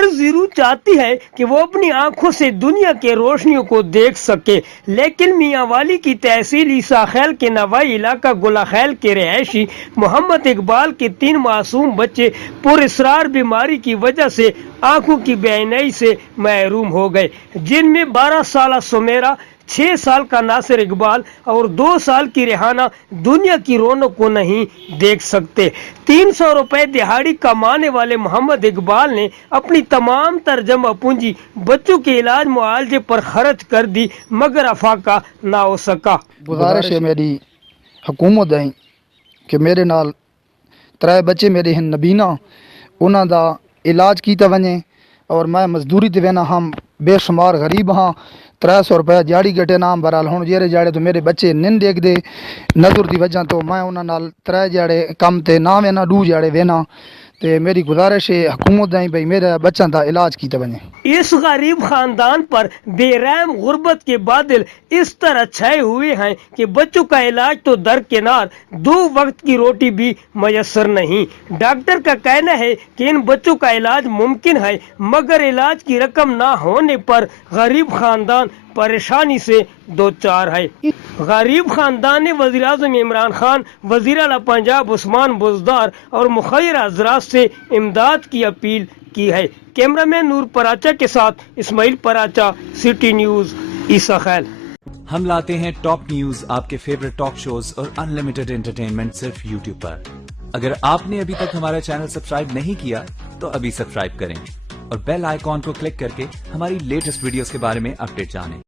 ہر ضرور چاہتی ہے کہ وہ اپنی آنکھوں سے دنیا کے روشنیوں کو دیکھ سکے، لیکن میاں والی کی تحصیل عیسیٰ خیل کے نوائی علاقہ گلہ خیل کے رہائشی محمد اقبال کے 3 معصوم بچے پراسرار بیماری کی وجہ سے آنکھوں کی بینائی سے محروم ہو گئے، جن میں 12 سالہ سمیرہ، 6 سال کا ناصر اقبال اور 2 سال کی ریحانہ دنیا کی رونق کو نہیں دیکھ سکتے۔ 300 روپے دہاڑی کمانے والے محمد اقبال نے اپنی تمام تر جمع پونجی بچوں کے علاج معالجے پر خرچ کر دی، مگر افاقہ نہ ہو سکا۔ گزارش ہے میری حکومت ہے کہ میرے نال 3 بچے میرے ہیں نبینا، انہاں دا علاج کیتا ونے اور میں مزدوری تے وینا، ہم بے شمار غریب ہاں، 300 روپے دیہڑی گٹے نام برال ہون جیرے جاڑے تو میرے بچے نن دیکھ دے نظر دی وجہ تو میں انہاں نال 3 جاڑے کم تے نہ وینا، 2 جاڑے وینا، تے میری گزارش ہے حکومت ہے بھئی میرے بچوں دا علاج کیتا ونے۔ اس غریب خاندان پر بے رحم غربت کے بادل اس طرح چھائے ہوئے ہیں کہ بچوں کا علاج تو درکنار، 2 وقت کی روٹی بھی میسر نہیں۔ ڈاکٹر کا کہنا ہے کہ ان بچوں کا علاج ممکن ہے، مگر علاج کی رقم نہ ہونے پر غریب خاندان پریشانی سے دوچار ہے۔ غریب خاندان نے وزیر اعظم عمران خان، وزیر اعلیٰ پنجاب عثمان بزدار اور مخیر حضرات سے امداد کی اپیل کی ہے۔ کیمرہ مین نور پراچا کے ساتھ اسماعیل پراچا، سٹی نیوز، عیسیٰ خیل۔ ہم لاتے ہیں ٹاپ نیوز، آپ کے فیورٹ ٹاک شوز اور انلمیٹڈ انٹرٹینمنٹ صرف یوٹیوب پر۔ اگر آپ نے ابھی تک ہمارا چینل سبسکرائب نہیں کیا تو ابھی سبسکرائب کریں اور بیل آئیکن کو کلک کر کے ہماری لیٹسٹ ویڈیوز کے بارے میں اپڈیٹ جانیں۔